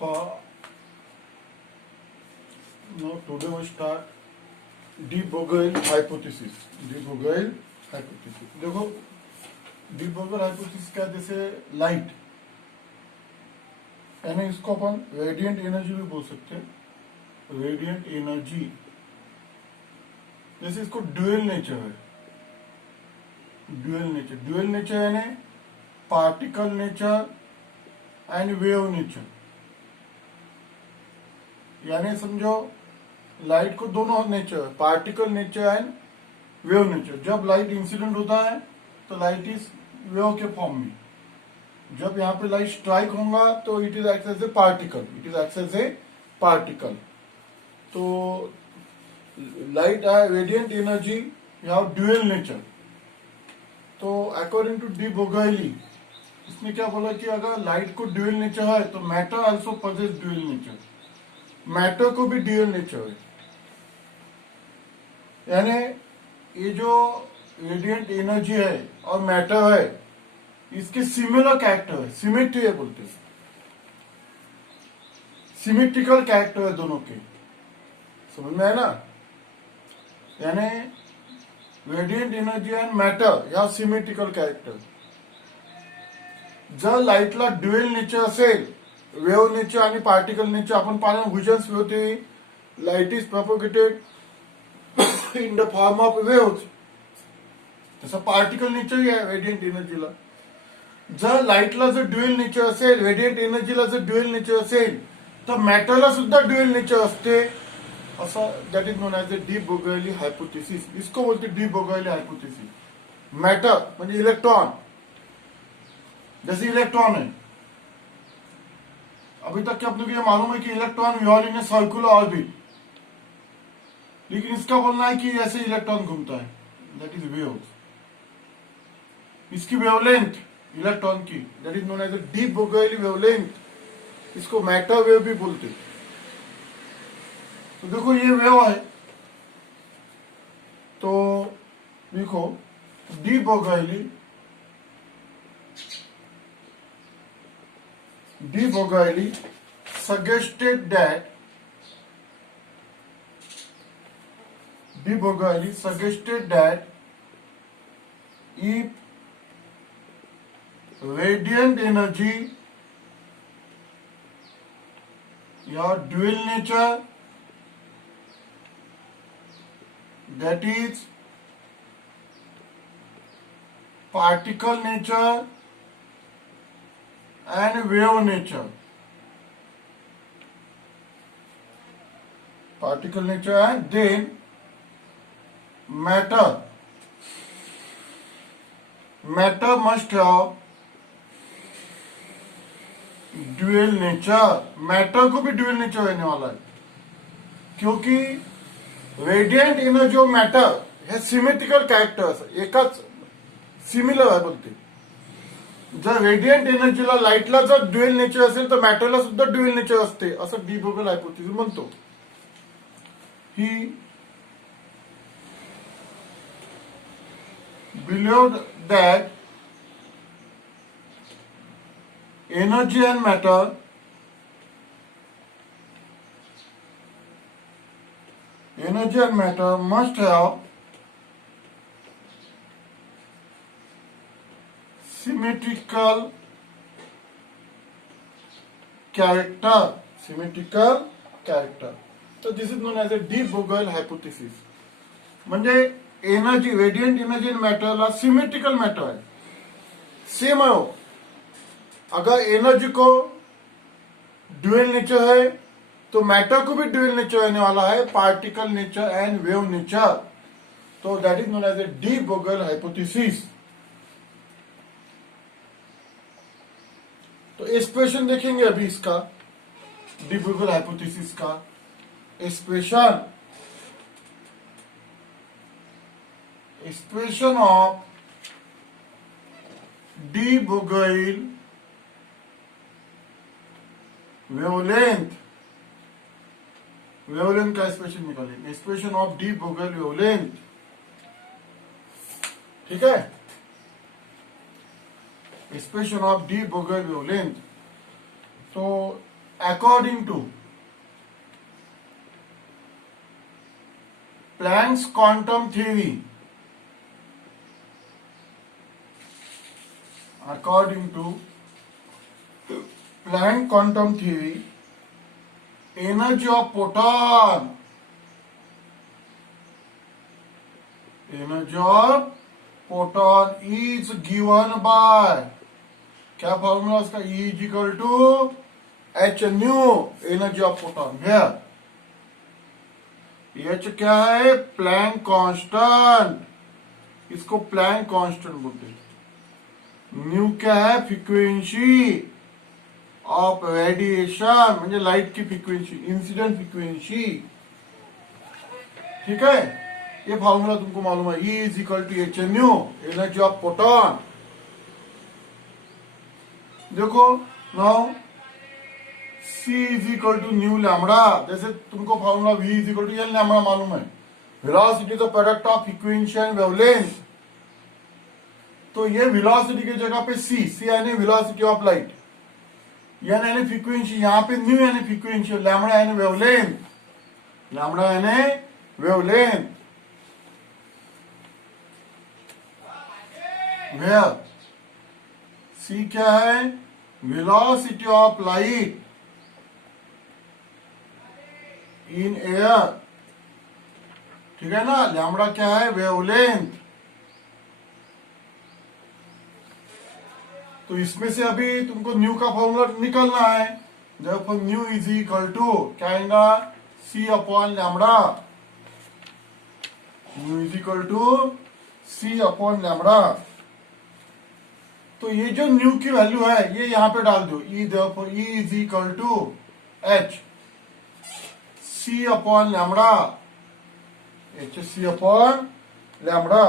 Now today we start de Broglie hypothesis. de Broglie hypothesis. देखो de Broglie hypothesis क्या, जैसे light यानी इसको अपन रेडियंट एनर्जी भी बोल सकते हैं, रेडियंट एनर्जी। जैसे इसको ड्यूअल नेचर है, ड्यूअल नेचर यानी particle nature and wave nature. यानी समझो लाइट को दोनों नेचर है, particle nature and wave nature. जब लाइट इंसिडेंट होता है तो लाइट इज वेव के फॉर्म में, जब यहाँ पे लाइट स्ट्राइक होगा तो it is act as a particle, तो लाइट है radiant energy, you have dual nature. तो अकॉर्डिंग टू डी ब्रोगली इसने क्या बोला कि अगर लाइट को ड्यूअल नेचर है तो matter also possess dual nature, matter को भी ड्यूअल नेचर है। यानी ये जो रेडियंट एनर्जी है और मैटर है इसके सिमिलर कैरेक्टर है, सिमेट्री है बोलते हैं, सिमेट्रिकल कैरेक्टर है दोनों के, समझ में है ना। यानी रेडियंट एनर्जी एंड मैटर या सिमेट्रिकल कैरेक्टर। जर लाइटला ड्युअल नेचर असेल, वेव्ह नेचर आणि पार्टिकल नेचर, आपण पाहिलं व्हिजन्स होते, light is propagated in the form of waves, तसं पार्टिकल नेचर ही आहे रेडियंट एनर्जीला। जर लाइटला जर ड्युअल नेचर असेल, रेडियंट एनर्जीला जर ड्युअल नेचर असेल तर मॅटरला सुद्धा ड्युअल नेचर असते, असं that is known as the de Broglie hypothesis. इसको बोलते डी ब्रोगली हायपोथेसिस। मैटर म्हणजे इलेक्ट्रॉन, जैसे इलेक्ट्रॉन है, अभी तक अपने को ये मालूम है कि electron revolve in a circular orbit, लेकिन इसका बोलना है कि ऐसे इलेक्ट्रॉन घूमता है, दैट इज वेव। इसकी वेवलेंथ इलेक्ट्रॉन की, that is known as a de Broglie wavelength. इसको मैटर वेव भी बोलते। तो देखो ये वेव है, तो देखो de Broglie suggested that if radiant energy या dual nature, that is particle nature and wave nature, particle nature, and then matter must have dual nature। Matter को भी ड्यूअल नेचर रहने वाला है, क्योंकि रेडियंट एनर्जी ऑफ मैटर हे symmetrical characters, एकच similar आहे बोलते। जर रेडियंट एनर्जीला लाइटला जर ड्युअल नेचर असेल तर मॅटरला सुद्धा ड्युअल नेचर असते, असं डी ब्रोगली हायपोथेसिस म्हणतो। He believed that energy and matter must have symmetrical character, तो this is known as a de Broglie hypothesis. म्हणजे एनर्जी, रेडियंट एनर्जी एंड मैटरला सिमेट्रिकल मैटर है, सेम है वो। अगर एनर्जी को ड्यूअल नेचर है तो मैटर को भी ड्यूअल नेचर रहने वाला है, particle nature and wave nature. तो that is known as a de Broglie hypothesis. तो एक्सप्रेशन देखेंगे अभी इसका, डी ब्रोगली हाइपोथेसिस का expression of de Broglie wavelength का एक्सप्रेशन निकालेंगे, expression of de Broglie wavelength, ठीक है। Expression of de Broglie wavelength. तो according to Planck's quantum theory, according to Planck quantum theory, energy of proton is given by, क्या formula उसका, E is equal to h nu, energy of proton है। H क्या है, Planck constant, इसको Planck constant बोलते हैं। Nu क्या है, फ्रीक्वेंसी ऑफ रेडिएशन, म्हणजे लाइट की फ्रीक्वेंसी, इंसिडेंट फ्रीक्वेंसी। ठीक है, ये फॉर्मूला तुमको मालूम है। E is equal to H nu, energy of proton. देखो now C is equal to nu lambda, जैसे तुमको formula V is equal to L lambda मालूम है। वेलोसिटी तो product of frequency and wavelength, तो ये वेलोसिटी की जगह पे C यानी वेलोसिटी ऑफ लाइट, यानी फ्रीक्वेंसी, यहाँ पे न्यू यानी फ्रीक्वेंसी, लैम्बडा यानी वेवलेंथ, लैम्बडा यानी वेवलेंथ। वेयर C क्या है, velocity of light in air, ठीक है ना। लैम्बडा क्या है, वेवलेंथ। तो इसमें से अभी तुमको न्यू का फॉर्मूला निकलना है। देखो न्यू इज इक्वल टू क्या आएगा, C upon lambda, nu is equal to C upon lambda. तो ये जो न्यू की वैल्यू है ये यहां पे डाल दो, E is equal to H C upon lambda, H C upon lambda.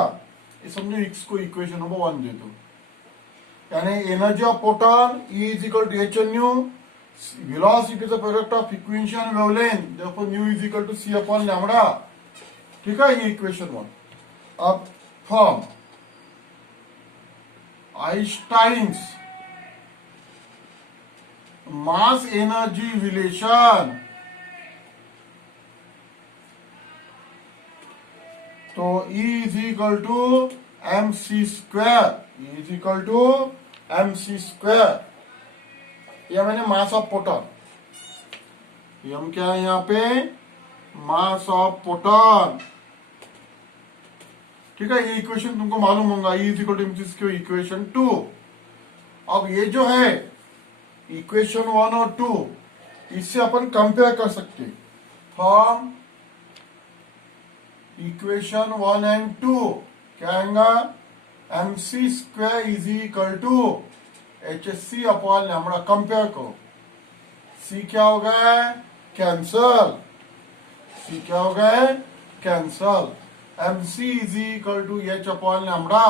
ये समझो इसको इक्वेशन नंबर 1 दे दो, यानी energy of proton E is equal to H nu, velocity is the product of frequency and wavelength, therefore nu is equal to C upon lambda. ठीक है, ये equation 1। अब from Einstein's mass energy relation, तो E is equal to mc square, E is equal to mc square, यह मैंने mass of proton, हम क्या है यहाँ पे, मास ऑफ प्रोटॉन। ठीक है, ये इक्वेशन तुमको मालूम होगा, E is equal to mc square, equation 2। अब ये जो है इक्वेशन 1 और 2, इससे अपन कंपेयर कर सकते हैं। फ्रॉम इक्वेशन 1 एंड 2 क्या आएगा, mc square is equal to hc upon lambda. Compare करो, C क्या हो गया, कैंसल, C क्या हो गया, cancel. mc is equal to h upon lambda,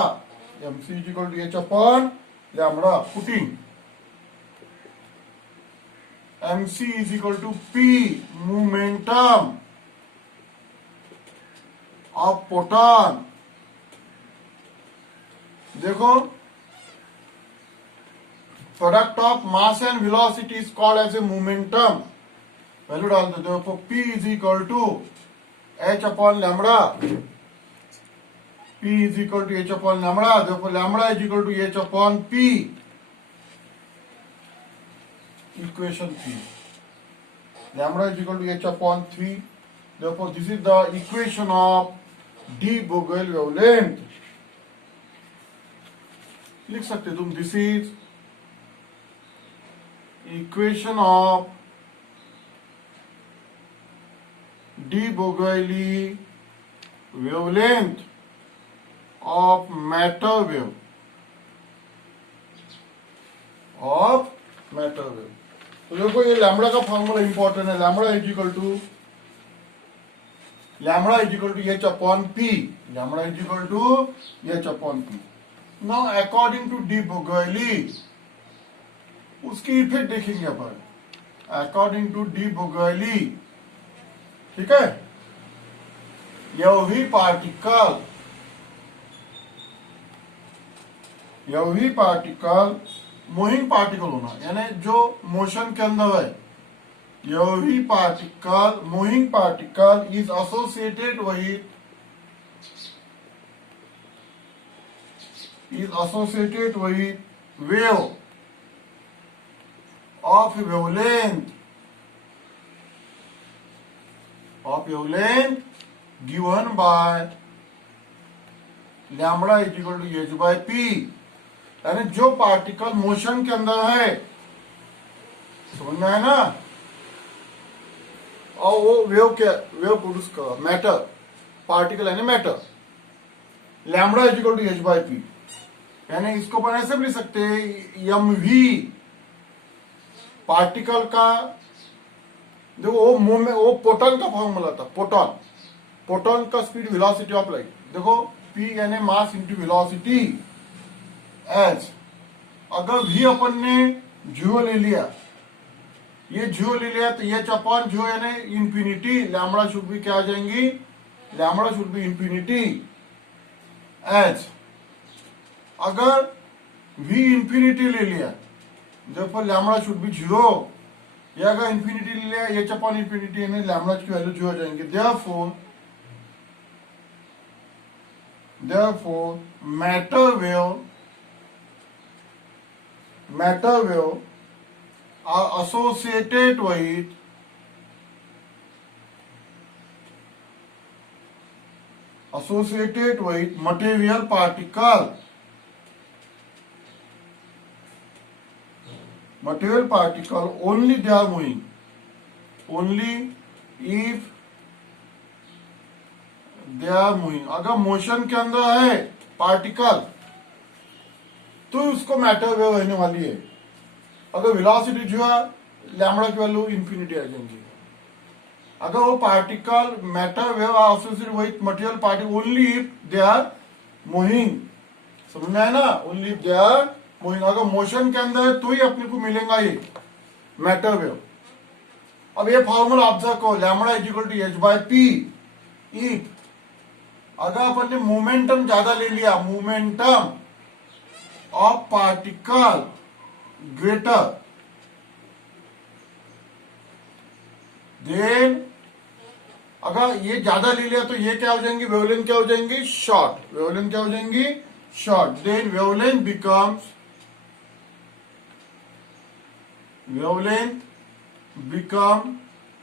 mc is equal to h upon lambda. Putting mc is equal to p momentum of proton. देखो product of mass and velocity is called as a momentum, value डाल दो। देखो P is equal to h upon lambda, P is equal to h upon lambda. देखो lambda is equal to h upon P, equation 3, lambda is equal to h upon 3। देखो this is the equation of de Broglie wavelength. लिख सकते तुम, this is equation of de Broglie wavelength of matter wave, of matter wave. तो देखो ये lambda का formula important है, lambda is equal to h upon p, lambda is equal to h upon p। Now according to de Broglie, उसकी effect देखेंगे अपन, according to de Broglie. ठीक है, यही पार्टिकल मूविंग पार्टिकल होना, यानी जो मोशन के अंदर है, every particle, moving particle is associated with wave of wavelength given by lambda is equal to H by P. यानी जो पार्टिकल मोशन के अंदर है, समझ में है ना, और वो वेव प्रोड्यूस कर मैटर, पार्टिकल यानी matter, lambda is equal to H by P. यानी इसको अपन ऐसे भी लिख सकते हैं, एम वी पार्टिकल का, देखो वो पोटॉन का फॉर्मूला था, पोटॉन का स्पीड वेलोसिटी ऑफ लाइट, देखो P यानी मास इंटू वेलोसिटी एच। अगर V अपन ने 0 ले लिया, ये 0 ले लिया, तो एच अपॉन 0 यानी इंफिनिटी, लैम्बडा शुड भी क्या आ जाएंगी, लैम्बडा शुड भी इंफिनिटी एच। अगर V इंफिनिटी ले लिया, देखो लैम्बडा शुड भी 0, या अगर इंफिनिटी ले लिया, एच अपॉन इंफिनिटी यानी लैम्बडा की वैल्यू 0 हो जाएंगे। Therefore, matter wave are associated with material particle. Material particle only they are moving. Only if they are moving. अगर मोशन के अंदर है पार्टिकल तो उसको मैटर वेव रहने वाली है। अगर वेलोसिटी जो है, लैम्बडा की वैल्यू इंफिनिटी आ जाएंगी। अगर वो particle matter wave are associated with material particle only if they are moving, समझ में है ना, only if they are moving. अगर मोशन के अंदर है तो ही अपने को मिलेगा ये मैटर वेव। अब ये फॉर्मूला ऑब्जर्व करो, lambda is equal to H by P if, अगर अपन ने मोमेंटम ज्यादा ले लिया, momentum of particle greater, then अगर ये ज्यादा ले लिया तो ये क्या हो जाएंगी, वेवलेंथ क्या हो जाएंगी, शॉर्ट, वेवलेंथ क्या हो जाएंगी, short. Then wavelength become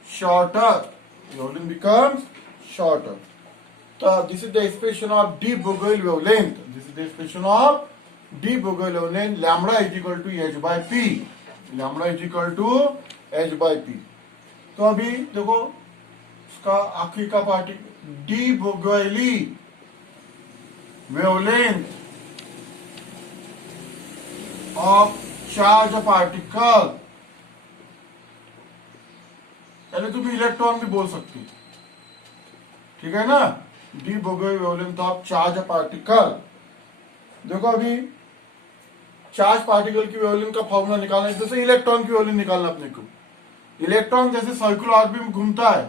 shorter, wavelength becomes shorter. So this is the expression of de Broglie wavelength. This is the expression of de Broglie wavelength. Lambda is equal to h by p. Lambda is equal to h by p. तो अभी देखो उसका आखिरी का particle de Broglie wavelength of charge particle, यानी तुम electron भी बोल सकते हो, ठीक है ना। D Broglie wavelength of charge particle. देखो अभी चार्ज पार्टिकल की वेवलेंथ का फॉर्मूला निकालना है, जैसे इलेक्ट्रॉन की वेवलेंथ निकालना अपने को। इलेक्ट्रॉन जैसे सर्कुलर ऑर्बिट में घूमता है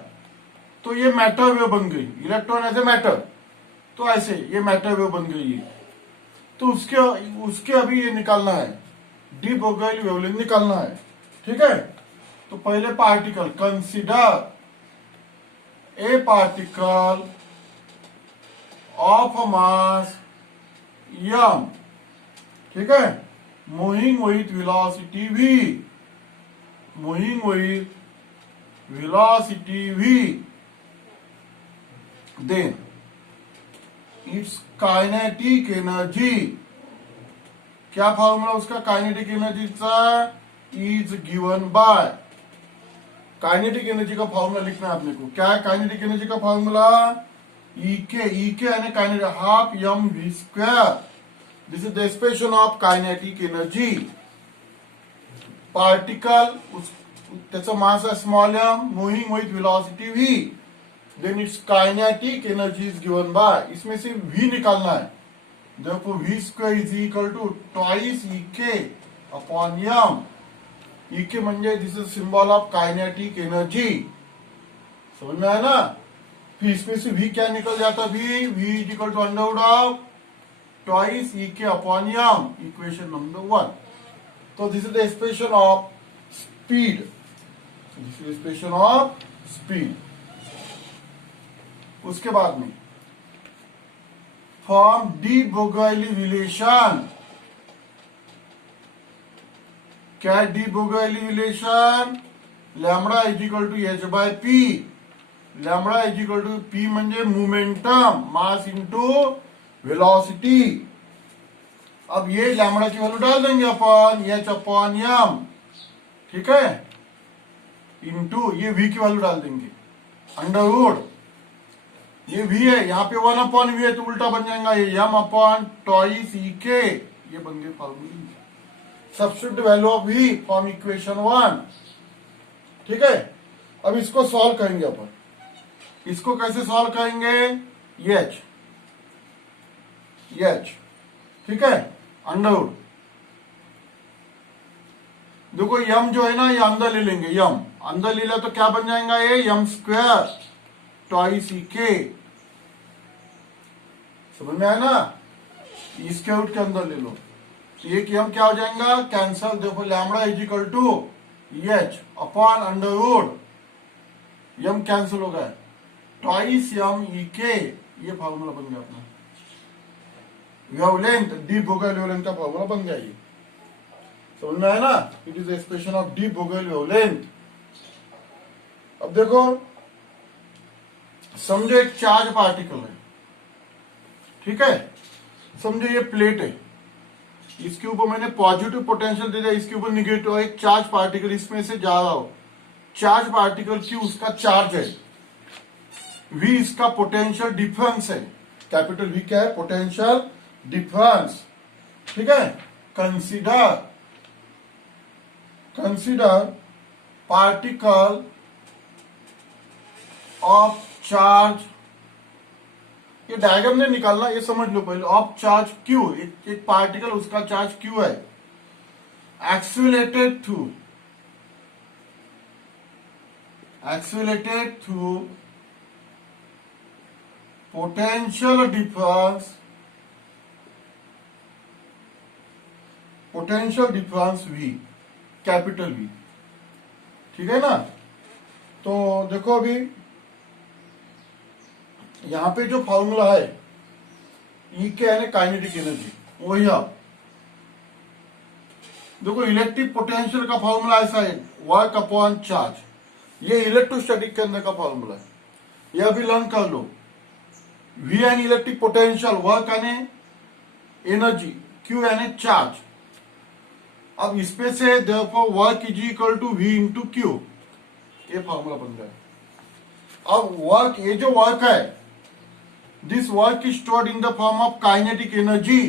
तो ये मैटर वेव बन गई, इलेक्ट्रॉन एज ए मैटर, तो ऐसे ये मैटर वेव बन गई है। तो उसके अभी ये निकालना है, डी ब्रोगली वेवलेंथ निकालना है, ठीक है। तो पहले particle, consider a particle of mass m, ठीक है, moving with velocity v, moving with velocity v, then it's kinetic energy, क्या फॉर्मूला उसका काइनेटिक एनर्जी का, is given by, kinetic energy का फॉर्मूला लिखना है आपने को। क्या है काइनेटिक एनर्जी का फॉर्मूला, ईके यानी kinetic half M V square. This is the expression of kinetic energy. Particle त्याचं मास आहे small M, moving with velocity v, then it's kinetic energy is given by, इसमें से v निकालना है। देखो v square is equal to twice EK upon M. EK म्हणजे this is symbol of kinetic energy, समझ में है ना। फिर इसमें से v क्या निकल जाता है, v is equal to under root of twice EK upon M, equation number 1। तो this is the expression of speed, this is expression of speed. उसके बाद में फॉर्म डी ब्रोगली रिलेशन। क्या है de Broglie relation? Lambda is equal to H by P. Lambda is equal to P म्हणजे momentum, mass into velocity. अब ये lambda की value डाल देंगे अपन, एच अपॉन एम, ठीक है, इंटू ये वी की वैल्यू डाल देंगे अंडर रूट, ये वी है यहाँ पे 1 अपॉन वी है तो उल्टा बन जाएगा ये एम अपॉन ट्वाइस ई के, ये बन गए formula. Substitute value of V from equation 1, ठीक है। अब इसको सॉल्व करेंगे अपन। इसको कैसे सॉल्व करेंगे? एच, ठीक है, अंडर रूट। देखो यम जो है ना ये अंदर ले लेंगे, यम अंदर ले लिया तो क्या बन जाएगा ये यम स्क्वायर ट्वाइस ई के, समझ में आया ना। इसके रूट के अंदर ले लो तो एक यम क्या हो जाएगा कैंसल। देखो lambda is equal to H upon under root, M cancel हो गया, ट्वाइस यम ई के, ये फॉर्मूला बन गया अपना। वेवलेंथ डी ब्रोगली वेवलेंथ का फॉर्मूला बन गया ये, समझ में आया ना। It is expression of de Broglie wavelength. अब देखो समझो एक चार्ज पार्टिकल है, ठीक है, समझो ये प्लेट है, इसके ऊपर मैंने पॉजिटिव पोटेंशियल दे दिया, इसके ऊपर निगेटिव, एक चार्ज पार्टिकल इसमें से जा रहा हो, चार्ज पार्टिकल की उसका चार्ज है, वी इसका पोटेंशियल डिफरेंस है, कैपिटल वी क्या है? पोटेंशियल डिफरेंस, ठीक है। कंसीडर पार्टिकल ऑफ चार्ज, ये डायग्राम नहीं निकालना, ये समझ लो पहले। ऑफ चार्ज क्यू, एक पार्टिकल उसका चार्ज क्यू है, accelerated through potential difference V, capital V, ठीक है ना। तो देखो अभी यहां पे जो फॉर्मूला है ई के यानी काइनेटिक एनर्जी, वही आप देखो इलेक्ट्रिक पोटेंशियल का फॉर्मूला ऐसा है वर्क अपॉन चार्ज, ये इलेक्ट्रोस्टैटिक के अंदर का फॉर्मूला है, ये अभी लर्न कर लो। वी यानी इलेक्ट्रिक पोटेंशियल, वर्क यानी एनर्जी, क्यू यानी चार्ज। अब इसमें से therefore work is equal to V into Q, ये फॉर्मूला बन गया। अब वर्क, ये जो वर्क है, this work is stored in the form of kinetic energy,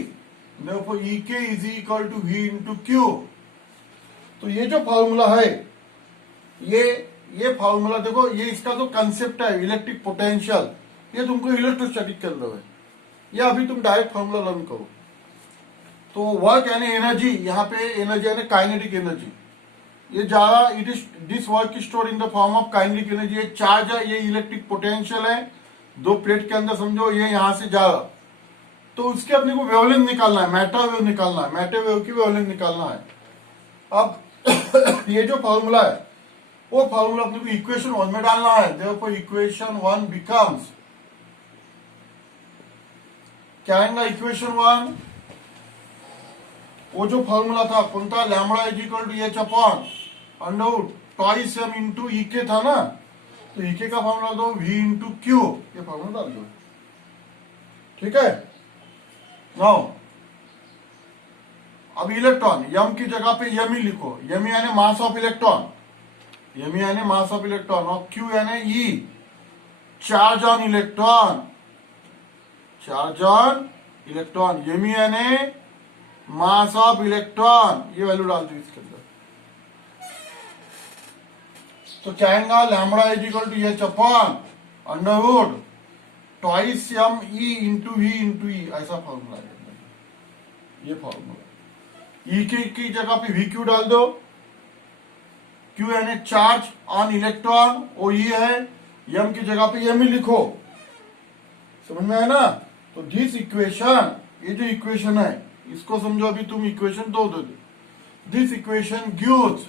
therefore E K is equal to V into Q. तो ये जो फॉर्मूला है, ये फॉर्मूला देखो, ये इसका जो कंसेप्ट है इलेक्ट्रिक पोटेंशियल, ये तुमको इलेक्ट्रोस्टैटिक के अंदर है, ये अभी तुम डायरेक्ट फॉर्मूला लर्न करो। तो वर्क यानी एनर्जी, यहाँ पे एनर्जी यानी काइनेटिक एनर्जी, ये जा रहा, it is this work is stored in the form of kinetic energy. ये चार्ज है, ये इलेक्ट्रिक पोटेंशियल है, दो प्लेट के अंदर समझो, ये यहां से जा रहा, तो उसके अपने को वेवलेंथ निकालना है, मैटर वेव निकालना है, मैटर वेव की वेवलेंथ निकालना है। अब ये जो फॉर्मूला है वो फॉर्मूला अपने को इक्वेशन 1 में डालना है, देखो इक्वेशन 1 बिकम्स, क्या आएगा इक्वेशन 1? वो जो फॉर्मूला था कौन था? Lambda is equal to H upon under root twice M into E K था ना, तो ई के का फॉर्मूला दो वी इंटू क्यू, ये फॉर्मूला डाल दो, ठीक है। नाउ अब इलेक्ट्रॉन, यम की जगह पे यम ही लिखो, यम यानी मास ऑफ इलेक्ट्रॉन, यम यानी मास ऑफ इलेक्ट्रॉन, और क्यू यानी E charge on electron, M यानी मास ऑफ इलेक्ट्रॉन, ये वैल्यू डाल दी इसके अंदर। तो क्या आएगा? Lambda is equal to H upon under root twice M E into V into E, ऐसा फॉर्मूला है ये फॉर्मूला। ई की जगह पे वी क्यू डाल दो, क्यू यानी चार्ज ऑन इलेक्ट्रॉन, ओ ई है, एम की जगह पे एम ही लिखो, समझ में आया ना। तो दिस इक्वेशन, ये जो इक्वेशन है इसको समझो, अभी तुम इक्वेशन दो दो, this equation gives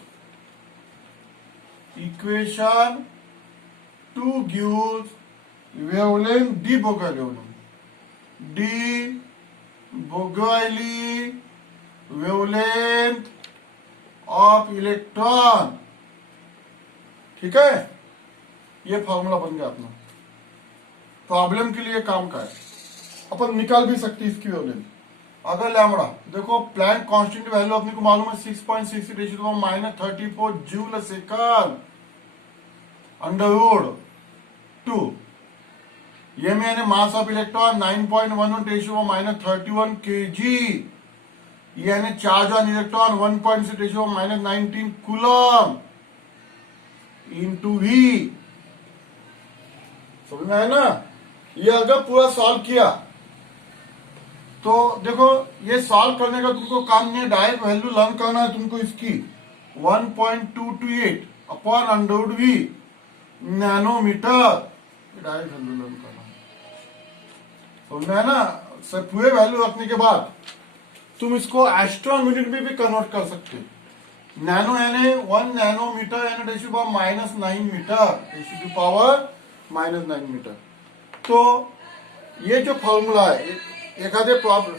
equation 2 gives wavelength d Broglie wavelength. d Broglie wavelength of electron. ठीक है, ये फॉर्मूला बन गया अपना. प्रॉब्लम के लिए काम का है, अपन निकाल भी सकते इसकी वेवलेंथ. अगर लैम्बडा देखो प्लैंक कांस्टेंट वैल्यू अपने को मालूम है 6.6 × 10⁻34 जूल सेकंड अंडर रूट 2. ये में यानी मास ऑफ इलेक्ट्रॉन 9.11 × 10⁻31 kg. यानी charge on electron 1.6 × 10⁻19 coulomb into V. समझ में आया ना. ये अगर पूरा सॉल्व किया तो देखो ये सॉल्व करने का तुमको काम नहीं है, डायरेक्ट वैल्यू लर्न करना है तुमको इसकी 1.228 upon under V nanometer. Direct value learn करना है. समझ में ना. पूरे वैल्यू रखने के बाद तुम इसको एस्ट्रॉन यूनिट में भी कन्वर्ट कर सकते हो. नैनो यानी 1 नैनोमीटर यानी 10⁻⁹ मीटर, 10⁻⁹ मीटर. तो ये जो फॉर्मूला है एक आधे प्रॉब्लम